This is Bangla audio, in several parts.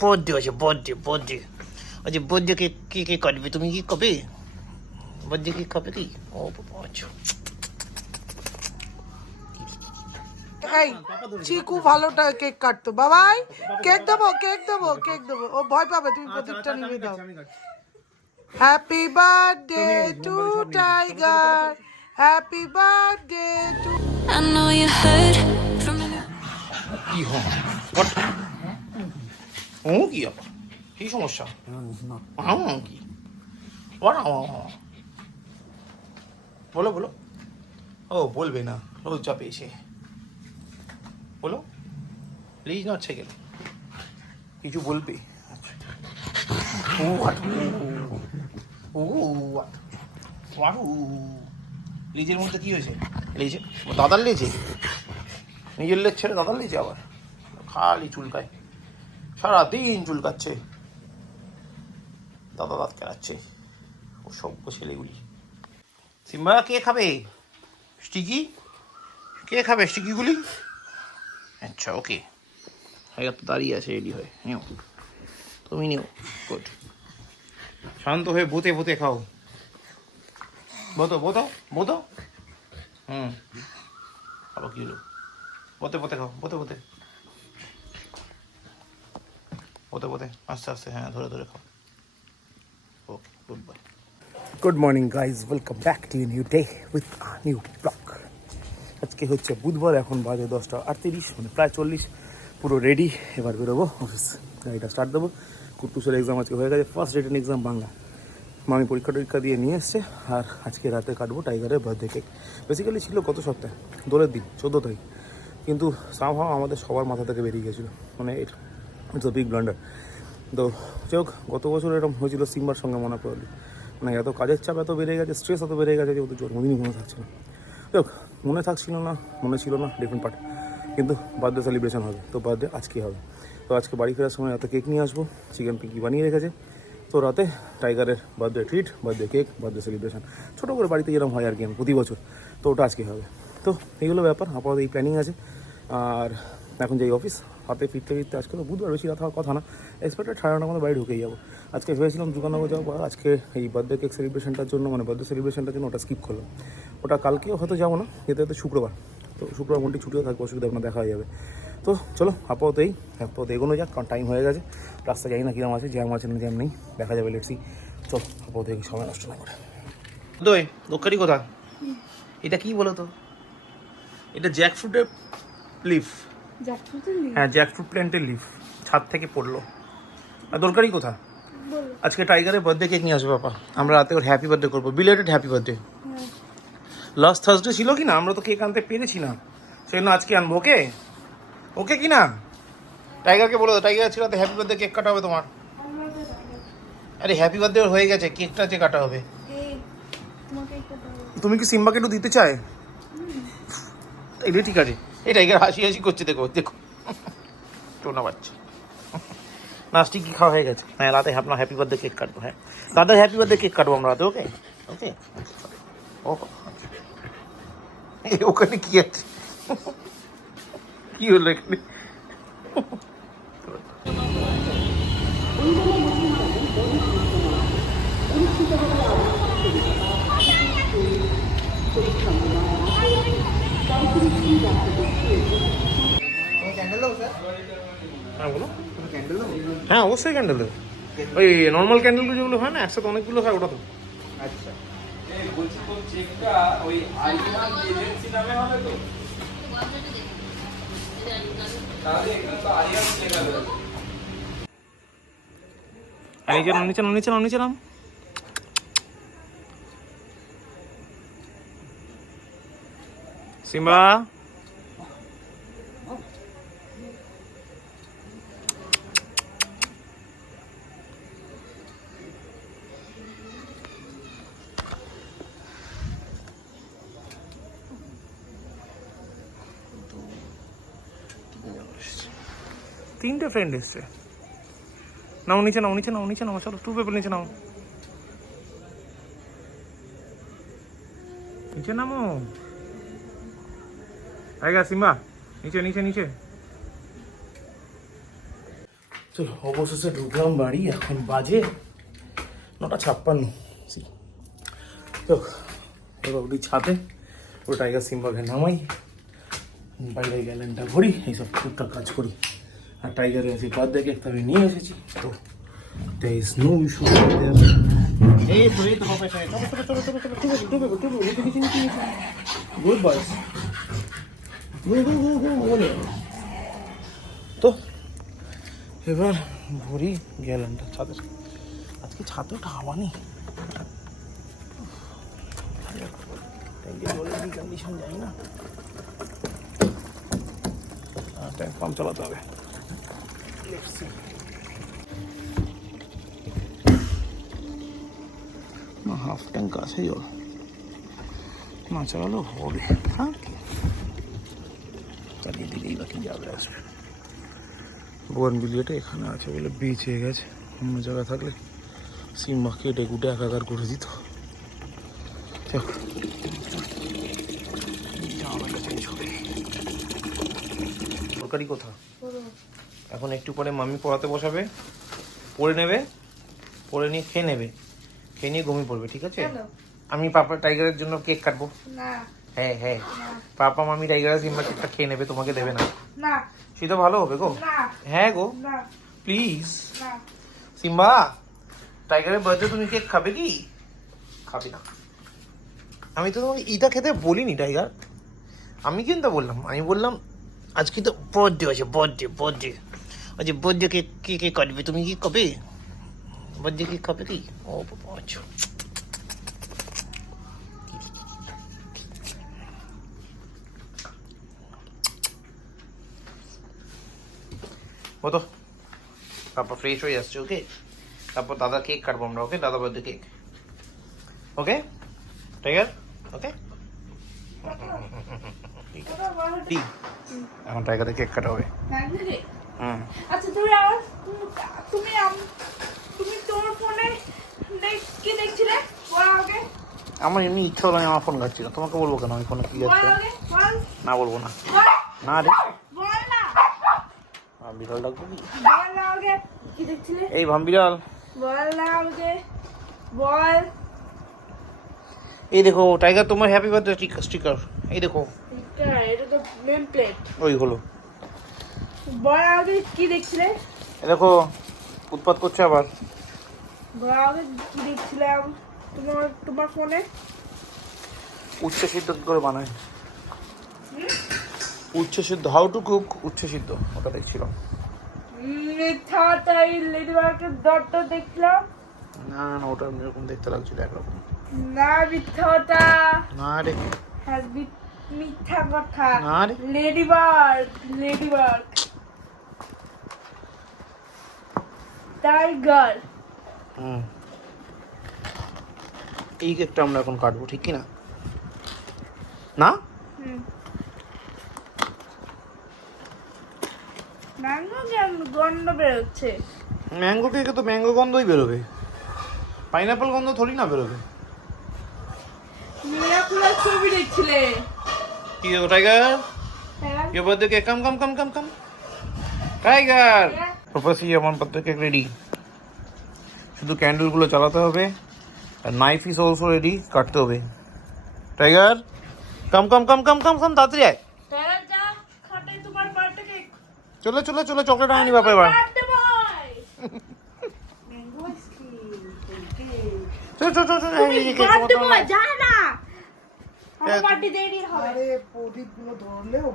বর্থডে আছে, বর্থডে আচ্ছা, বর্থডে কে কাটবে? তুমি কি কবে বর্থডে কেক খাবে কি? ও বাবা, আচ্ছা। এই চিকু ভালোটা কেক কাটতো। বাবাই কেক দেবো, কেক দেবো, কেক দেবো। ও ভয় পাবে, তুমি প্রদীপটা নিভে দাও। Happy birthday to Tiger, happy birthday two. I know you heard from কি হয়? ও কি আবার কি সমস্যা? কি বলো বলো। ও বলবে না, লজ্জা পেয়েছে। বলো প্লিজ, না হচ্ছে গেলে কিছু বলবে? আচ্ছা, লেজের মধ্যে কি হয়েছে? লেজে দাদার লেজে, নিজের লেজ ছেড়ে দাদার লেজে আবার খালি চুলকায়, সারাদিন চুলকাচ্ছে, দাদা দাঁত কেলাচ্ছে। ও সভ্য ছেলেগুলি। সিম্বা কে খাবে স্টিকি? কে খাবে স্টিকিগুলি? আচ্ছা, ওকে, হ্যাঁ তো দাঁড়িয়ে আছে রেডি হয়ে। নিও, তুমি নিও। গুড, শান্ত হয়ে বোতে বোতে খাও। বোতো বোতো বোতো। আবার কি হলো? বোতে বোতে খাও, বোতে বোতে বোতে বোতে, আস্তে আস্তে, হ্যাঁ ধরে ধরে খাও। Okay, good bye. Good morning guys, welcome back to new day with new blog. আজকে হচ্ছে বুধবার, এখন বাজে 10:38, মানে প্রায় 40। পুরো রেডি, এবার বেরোবো অফিস, গাড়িটা স্টার্ট দেবো। কুট্টুসের এক্সাম আজকে হয়ে গেছে, ফার্স্ট রিটেন এক্সাম বাংলা। মামি পরীক্ষা টরীক্ষা দিয়ে নিয়ে এসছে, আর আজকে রাতে কাটবো টাইগারের বার্থডে কেক। বেসিক্যালি ছিল গত সপ্তাহে, দোলের দিন 14 তারিখ, কিন্তু সামহাও আমাদের সবার মাথা থেকে বেরিয়ে গেছিলো, মানে ইটস আ বিগ ব্লান্ডার। তো যাই হোক, গত বছর এরকম হয়েছিল সিম্বার সঙ্গে মনে পড়লো, মানে এত কাজের চাপ এত বেড়ে গেছে, স্ট্রেস এত বেড়ে গেছে যে ওদের জন্মদিনই মনে থাকছে না। যাই হোক, মনে থাকছিল না, মনে ছিল না, ডিফারেন্ট পার্ট, কিন্তু বার্থডে সেলিব্রেশন হবে, তো বার্থডে আজকে হবে। তো আজকে বাড়ি ফেরার সময় এত কেক নিয়ে আসবো, চিকেন পিকি বানিয়ে রেখেছে। তো রাতে টাইগারের birthday treat, birthday cake, birthday celebration, ছোটো করে বাড়িতে যেরকম হয় আর কি প্রতি বছর, তো ওটা আজকে হবে। তো এইগুলো ব্যাপার, আপাতত এই প্ল্যানিং আছে। আর এখন যাই অফিস, হাতে ফিরতে ফিরতে, আজকে তো বুধবার, বেশি রাত হওয়ার কথা না, এক্সপেক্টেড 9:30 মধ্যে বাড়ি ঢুকেই যাবো। আজকে ভেবেছিলাম দোকাননগর যাবো, আজকে এই বার্থডে কেক সেলিব্রেশনটার জন্য, মানে বার্থডে সেলিব্রেশনটার জন্য ওটা স্কিপ করলাম। ওটা কালকেও হয়তো যাবো না, যেতে হয়তো শুক্রবার, তো শুক্রবার মনটি ছুটিও থাকবে, অসুবিধা আপনার দেখা হয়ে যাবে। তো চলো আপাতত এগোনো যাক, কারণ টাইম হয়ে গেছে। রাস্তা জানি না কিরম আছে, জ্যাম আছে না জ্যাম নেই, দেখা যাবে, লেটসি। চল আপাতত এই সময় নষ্ট না করে। দই দোকানি কোথা? এটা কি বলো তো? এটা জ্যাকফ্রুটের লিফ। হ্যাঁ, জ্যাকফ্রুট প্ল্যান্টের লিফ, ছাদ থেকে পড়লো। আর দরকারি কোথা? আজকে টাইগারের বার্থডে কেক নিয়ে আসবে বাবা, আমরা রাতে ওর হ্যাপি বার্থডে করবো, belated happy birthday. Last Thursday ছিল কি না, আমরা তো কেক আনতে পেরেছি না, সেই জন্য আজকে আনবো। ওকে ওকে কি না? টাইগারকে বলে দাও, টাইগার আজকে রাতে হ্যাপি বার্থডে কেক কাটা হবে তোমার। আরে হ্যাপি বার্থডে হয়ে গেছে, কেকটা যে কাটা হবে। তুমি কি সিম্বাকে একটু দিতে চাই? এটা ঠিক আছে। এই টাইগার হাসি হাসি করছে, দেখো দেখো, টোনা বাচ্চা। নাস্তি কি খাওয়া হয়ে গেছে? হ্যাঁ, রাতে আপনার হ্যাপি বার্থডে কেক কাটবো। হ্যাঁ, দাদার হ্যাপি বার্থডে কেক কাটবো আমরা রাতে। ওকে ওকে, ও ওখানে কি আছে? কি হলো এখানে? হ্যাঁ বলো। হ্যাঁ অবশ্যই ক্যান্ডেল দেবে, ওই নর্মাল ক্যান্ডেলগুলো যেগুলো হয় না একসাথে অনেকগুলো হয়, ওটা তো। আচ্ছা, নিচে নাম, নিচে নাম, নিচে নাম, নিচে নাম। সিম্বা, তিনটে ফ্রেন্ড এসছে। নাও নিচে নাও, নিচে নাও, নিচে নাও, চলো 2 পেপার নিচে নাও, নিচে নামো। আইগা সিম্বা, নিচে নিচে নিচে। তো অবশেষে ঢুকলাম বাড়ি, এখন বাজে 9:56। তো এবার উঠি ছাদে, পুরো টাইগার সিম্বাকে নামাই, বাইরে গ্যালেনটা ঘুরি, এইসব টুকটাক কাজ করি। আর টাইগারের আছে বার্থডে কেক তো আমি নিয়ে এসেছি, তো there is no issue there. এই তো হবে, গুড বয়েস, তো এবার ভরি গ্যালেনটা ছাদের। আজকে ছাদে ওটা হাওয়া নেই, কন্ডিশন যাই না, ট্যাঙ্ক পাম্প চালাতে হবে। হাফ ট্যাঙ্ক আছে জল, না চালালেও হবে, হ্যাঁ চালিয়ে দিলেই বাকি যাবে আসবে। বোয়ান বিলিয়েটা এখানে আছে বলে বিচ হয়ে গেছে, অন্য জায়গায় থাকলে সিম্বা কেটে কুটে একাকার করে দিত। তরকারি কোথা? এখন একটু পরে মাম্মি পড়াতে বসাবে, পড়ে নেবে, পড়ে নিয়ে খেয়ে নেবে, খেয়ে নিয়ে ঘুমিয়ে পড়বে, ঠিক আছে? আমি পাপা টাইগারের জন্য কেক কাটবো। হ্যাঁ হ্যাঁ, পাপা মামি টাইগারের সিম্বা কেকটা খেয়ে নেবে, তোমাকে দেবে না। সেটা ভালো হবে গো। হ্যাঁ গো, প্লিজ। সিম্বা, টাইগারের বার্থডে তুমি কেক খাবে কি? খাবে না। আমি তো তোমাকে ইটা খেতে বলিনি টাইগার, আমি কিন্তু বললাম, আমি বললাম আজকে তো বার্থডে আছে, বার্থডে আচ্ছা বার্থডে কেক কে কে কাটবে, তুমি কি খাবে? বার্থডে কেক খাবে কি? ও বাবা, আচ্ছা বলো, তারপর ফ্রেশ হয়ে আসছে, ওকে? তারপর দাদা কেক কাটবো আমরা, ওকে? দাদা বার্থডে কেক, ওকে টাইগার, ওকে? এখন টাইগারের কেক কাটা হবে। আচ্ছা তুমি তোমার ফোনে কি দেখছিলে? আমার এমনি ইচ্ছা হলো, আমি আমার ফোন ঘাটছি না, তোমাকে বলবো কেন আমি ফোনে কি যাচ্ছে? না বলবো না, না রে বিড়াল ডাকবো কি দেখছিলে? এই ভামবিড়াল, বল না আমাকে, বল। এই দেখো টাইগার তোমার হ্যাপি বার্থডে স্টিকার, এই দেখো। এটা তো নেম প্লেট। ওই হলো, বল আমাকে কি দেখছিলে? এই দেখো উৎপাত করছে আবার। বল আমাকে কি দেখছিলাম তোমার ফোনে? উচ্চ সিদ্ধ কি করে বানায়? উচ্চ সিদ্ধ, হাউ টু কুক উচ্চ সিদ্ধ, ওটা দেখছিলাম। মিথ্যাটাই লেডিবার্গের দরটা দেখলাম। না না, ওটা এরকম দেখতে লাগছিল একরকম। না মিথ্যাটা, না রে, হ্যাঁ মিথ্যা কথা। না রে, লেডিবার্গ টাইগার। এই কেকটা আমরা এখন কাটবো, ঠিক কি না? না ম্যাঙ্গো গন্ধ বেরোচ্ছে। ম্যাঙ্গো কেকে তো ম্যাঙ্গো গন্ধই বেরোবে, পাইনাপল গন্ধ থোড়ি না বেরোবে। মিরাকুলার ছবি দেখছিলে? কি দেখো টাইগার, হ্যাঁ ये बर्थडे केक कम টাইগার, প্রপাসি আমার বার্থডে কেক রেডি, শুধু ক্যান্ডেলগুলো চালাতে হবে, আর নাইফ ইজ অলসো রেডি, কাটতে হবে। টাইগার কম তাড়াতাড়ি আয়, টাইগার যা খাটে তোমার বার্থডে কেক। চলো চকলেট আনি বাপা এবার। Birthday boy mango birthday boy যা না, আমার বার্থডে দেরি হবে। আরে প্রদীপ গুলো ধরলেও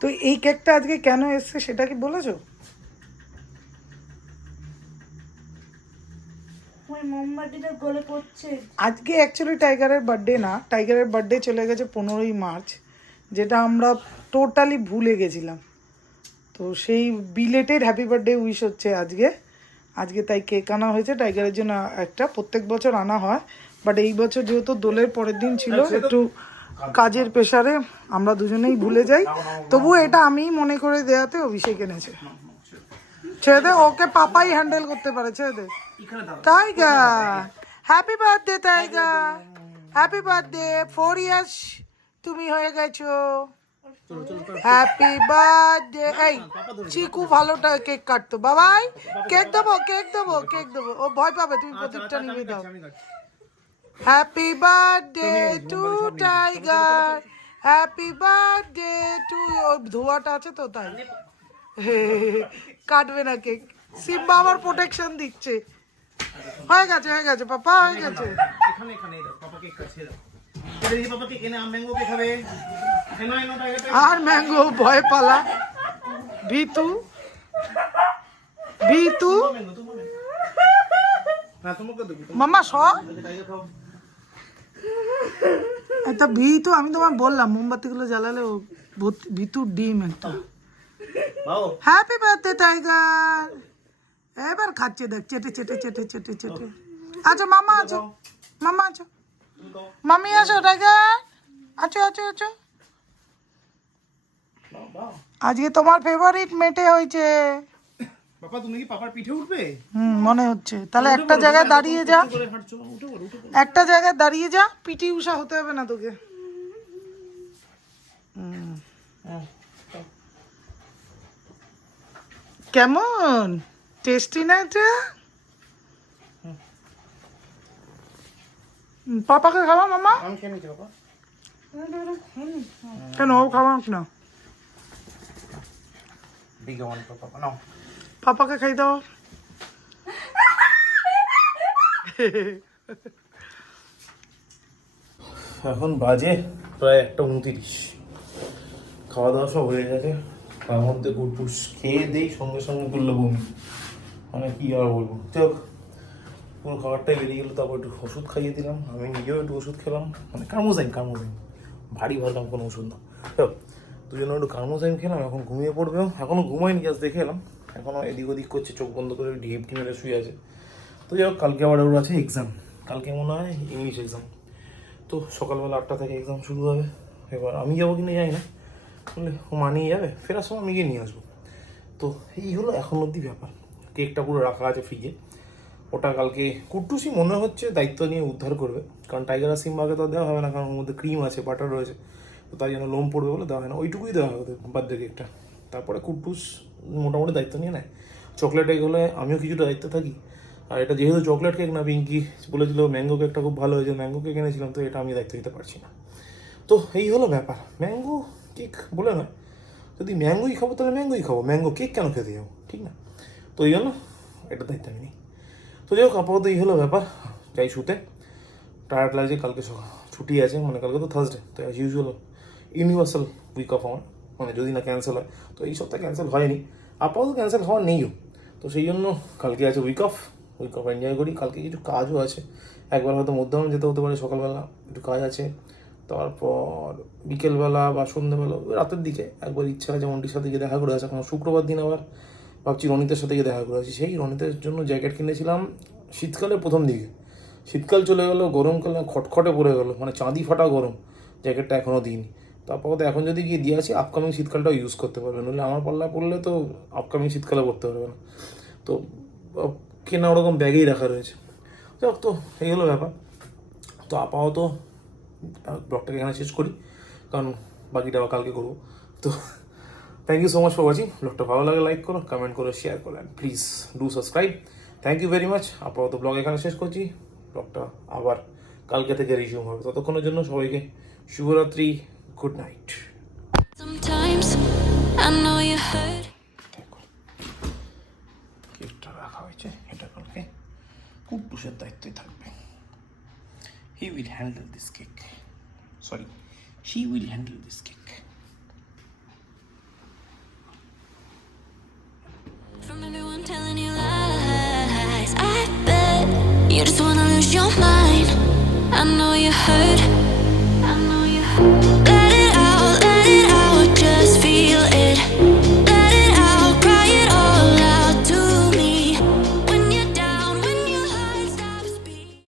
তো এই কেকটা আজকে কেন এসছে সেটা কি বলেছো? ওই মোমবাতিটা গলে পড়ছে। আজকে অ্যাকচুয়ালি টাইগারের বার্থডে না, টাইগারের বার্থডে চলে গেছে 15ই মার্চ, যেটা আমরা টোটালি ভুলে গেছিলাম। তো সেই বিলেটেড হ্যাপি বার্থডে উইশ হচ্ছে আজকে তাই কেক আনা হয়েছে টাইগারের জন্য একটা, প্রত্যেক বছর আনা হয়, বাট এই বছর যেহেতু দোলের পরের দিন ছিল, একটু কাজের প্রেশারে আমরা দুজনেই ভুলে যাই, তবু এটা আমি মনে করে দেয়াতে অভিষেক এনেছে। ছেড়ে দে, ওকে পাপাই হ্যান্ডেল করতে পারে, ছেড়ে দে। Tiger happy birthday Tiger, happy birthday, 4 years তুমি হয়ে গেছো। Happy birthday. এই চিকু ভালো কেক কাটতো, বাবাই কেক দেবো, কেক দেবো, কেক দেবো। ও ভয় পাবে, তুমি প্রদীপটা নিভে দাও। Happy birthday to Tiger, happy birthday to. ওর ধোয়াটা আছে তো তাই কাটবে না কেক। সিম্বা আবার প্রোটেকশন দিচ্ছে। হয়ে গেছে, হয়ে গেছে পাপা, হয়ে গেছে। এখানে এখানে দাও, পাপা কেক কাটছে দাও। এটা দিয়ে পাপা কেক এনে ম্যাঙ্গো কে খাবে? এনো এনো টাইগার। আর ম্যাঙ্গো ভয় পালা। ভিতু ভিতু ম্যাঙ্গো তুমি না তোমাকে দেব। মামা স টাইগার খাও। একটা ভিতু, আমি তোমার বললাম মোমবাতিগুলো জ্বালালে ও ভিতুর ডিম একটা। বাও হ্যাপি বার্থডে টাইগার। এবার খাচ্ছে দেখ, চেটে চেটে চেটে চেটে চেটে। আচ্ছা মামা আছো, মামা আছো, মামি আছো টাইগার, আছো আছো আছো। আজকে তোমার ফেভারিট মেটে হয়েছে। পাপা তুমি কি পাপার পিঠে উঠবে? মনে হচ্ছে। তাহলে একটা জায়গায় দাঁড়িয়ে যা, করে হাঁটছো, উঠে পড়ো উঠে পড়ো। একটা জায়গায় দাঁড়িয়ে যা, পিটি উষা হতে হবে না তোকে। কেমন টেস্টি না এটা? পাপাকে খাওয়া মামা। আমি খেয়ে নিচ্ছি পাপা। কেন ও খাওয়া না? বিগে ওয়ান পাপা নাও। পাপাকে খাই দাও। এখন বাজে প্রায় 1:29। খাওয়া দাওয়া সব হয়ে গেছে, তার মধ্যে কুটকুস খেয়ে দেই, সঙ্গে সঙ্গে করলো বমি। মানে কি আর বলবো, চোখ পুরো খাবারটাই বেরিয়ে গেলো। তারপর একটু ওষুধ খাইয়ে দিলাম, আমি নিজেও একটু ওষুধ খেলাম। মানে কার্মোজাইম ভারী ভারলাম কোনো ওষুধ না। তো দুজনে একটু কার্মোজাইম খেলাম, এখন ঘুমিয়ে পড়বেও। এখনও ঘুমাইনি, জাস্ট দেখে এলাম। এখনও এদিক ওদিক করছে, চোখ বন্ধ করে ঢিপ মেরে শুয়ে আছে। তো যাই হোক, কালকে আবার ওর আছে এক্সাম। কালকে মনে হয় ইংলিশ এক্সাম। তো সকালবেলা 8টা থেকে এক্সাম শুরু হবে। এবার আমি যাবো কিনা জানি না, বলে ও মা নিয়ে যাবে, ফেরার সময় আমি গিয়ে নিয়ে আসবো। তো এই হলো এখন অবধি ব্যাপার। কেকটা পুরো রাখা আছে ফ্রিজে। ওটা কালকে কুট্টুসি মনে হচ্ছে দায়িত্ব নিয়ে উদ্ধার করবে, কারণ টাইগার আর সিম্বাকে তো দেওয়া হবে না, কারণ ওর মধ্যে ক্রিম আছে, বাটার রয়েছে। তো তাই জন্য লোম পড়বে বলে দেওয়া হয় না, ওইটুকুই দেওয়া হবে বার্থডে কেকটা। তারপরে কুট্টুস মোটামুটি দায়িত্ব নিয়ে নেয়। চকলেট কেক হলে আমিও কিছুটা দায়িত্ব থাকি। আর এটা যেহেতু চকলেট কেক না, পিঙ্কি বলেছিল ম্যাঙ্গো কেকটা খুব ভালো হয়েছে, ম্যাঙ্গো কেক এনেছিলাম, তো এটা আমি দায়িত্ব নিতে পারছি না। তো এই হলো ব্যাপার। ম্যাঙ্গো কেক বলে নয়, যদি ম্যাঙ্গোই খাবো তাহলে ম্যাঙ্গোই খাবো, ম্যাঙ্গো কেক কেন খেতে যাবো, ঠিক না? তো এই জন্য এটা দায়িত্ব আমি নিই। তো যাই হোক, আপাতত এই হলো ব্যাপার। যাই শুতে, টায়ার্ড লাগছে। কালকে ছুটি আছে, মানে কালকে তো থার্সডে, তো as usual universal week of আমার, মানে যদি না ক্যান্সেল হয়। তো এই সপ্তাহে ক্যান্সেল হয়নি, আপাতত ক্যান্সেল হওয়া নেইও। তো সেই জন্য কালকে আছে উইক অফ এনজয় করি। কালকে কিছু কাজও আছে, একবার হয়তো মধ্যম যেতে হতে পারে, সকালবেলা একটু কাজ আছে। তারপর বিকেলবেলা বা সন্ধ্যেবেলা রাতের দিকে একবার ইচ্ছা আছে মন্টির সাথে গিয়ে দেখা করে আসা। কারণ শুক্রবার দিন আবার ভাবছি রনিতের সাথে গিয়ে দেখা করে আসি। সেই রনিতের জন্য জ্যাকেট কিনেছিলাম শীতকালের প্রথম দিকে, শীতকাল চলে গেলো, গরমকালে খটখটে পড়ে গেলো, মানে চাঁদি ফাটা গরম। জ্যাকেটটা এখনও দিইনি। তারপর এখন যদি গিয়ে দিয়ে আসি, আপকামিং শীতকালটাও ইউজ করতে পারবে, নইলে আমার পাল্লায় পড়লে তো আপকামিং শীতকালে পড়তে পারবে না। তো কেনা ওরকম ব্যাগেই রাখা রয়েছে। যাক, তো এই হলো ব্যাপার। তো আপাতত ব্লগটাকে এখানে শেষ করি, কারণ বাকিটা আবার কালকে করবো। তো thank you so much for watching. ব্লগটা ভালো লাগে লাইক করো, কমেন্ট করো, শেয়ার করো, and please do subscribe. Thank you very much. আপাতত ব্লগ এখানে শেষ করছি, ব্লগটা আবার কালকে থেকে রিজিউম হবে। ততক্ষণের জন্য সবাইকে শুভরাত্রি, good night. Sometimes I know you hurt. কেকটা রাখা হয়েছে, এটা কালকে কুট্টুসের দায়িত্বই থাকবে। He will handle this cake. Sorry, she will handle this cake.